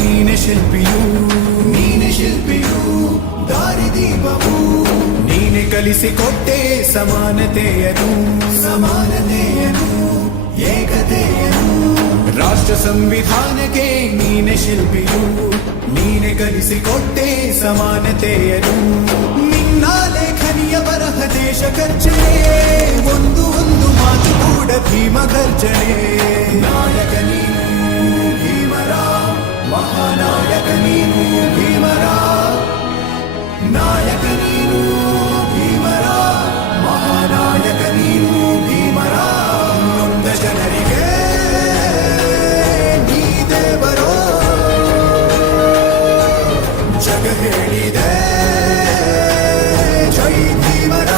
ನೀನೆ ಶಿಲ್ಪಿಯು, ನೀನೆ ಶಿಲ್ಪಿಯು, ದಾರಿದೀಪವು ನೀನೆ ಕಲಿಸಿಕೊಟ್ಟೆ ಸಮಾನತೆಯನು, ಸಮಾನತೆಯನು, ಏಕತೆಯನು. ರಾಷ್ಟ್ರ ಸಂವಿಧಾನಕ್ಕೆ ನೀನೆ ಶಿಲ್ಪಿಯು, ನೀನೆ ಕಲಿಸಿಕೊಟ್ಟೆ ಸಮಾನತೆಯನು. ನಿನ್ನ ಲೇಖನಿಯ ಬರಹ ದೇಶ ಖರ್ಚನೆ, ಒಂದು ಒಂದು ಮಾತು ಕೂಡ ಭೀಮ ಗರ್ಜನೆ. ನಾಯಕ ನೀನು ಭೀಮರ, ಮಹಾನಾಯಕ ನೀನು ಭೀಮರ, ನಾಯಕ ನೀನು ಭೀಮರ, ಮಹಾನಾಯಕ ನೀನು ಭೀಮರ. ನೊಂದ ಜನರಿಗೆ ನೀ ದೇವರೋ ಜಗ ಹೇಳಿದೆ ಜೈ ಭೀಮರ.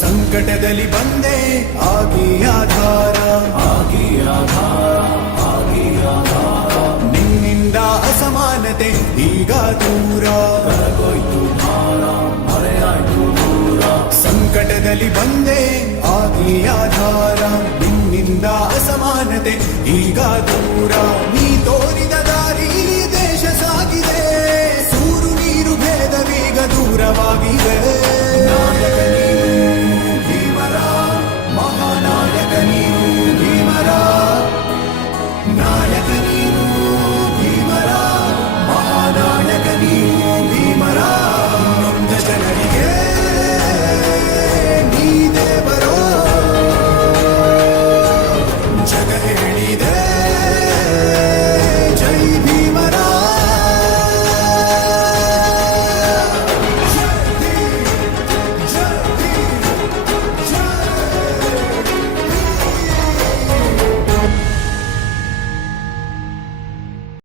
ಸಂಕಟದಲ್ಲಿ ಬಂದೆ ಆಗಿ ಆಧಾರ, ಆಗಿ ಆಧಾರ, ಆಗಿ ಆಧಾರ. ನಿನ್ನಿಂದ ಅಸಮಾನತೆ ಈಗ ದೂರ, ಕರಗೋಯ್ತು ಭಾರ, ಮರೆಯಾಯ್ತು ದೂರ. ಸಂಕಟದಲ್ಲಿ ಬಂದೆ ಆಗಿ ಆಧಾರ, ನಿನ್ನಿಂದ ಅಸಮಾನತೆ ಈಗ ದೂರ. ನೀ ತೋರಿದ ದಾರಿ ದೇಶ ಸಾಗಿದೆ, ಸೂರು ನೀರು ಭೇದವೀಗ ದೂರವಾಗಿದೆ.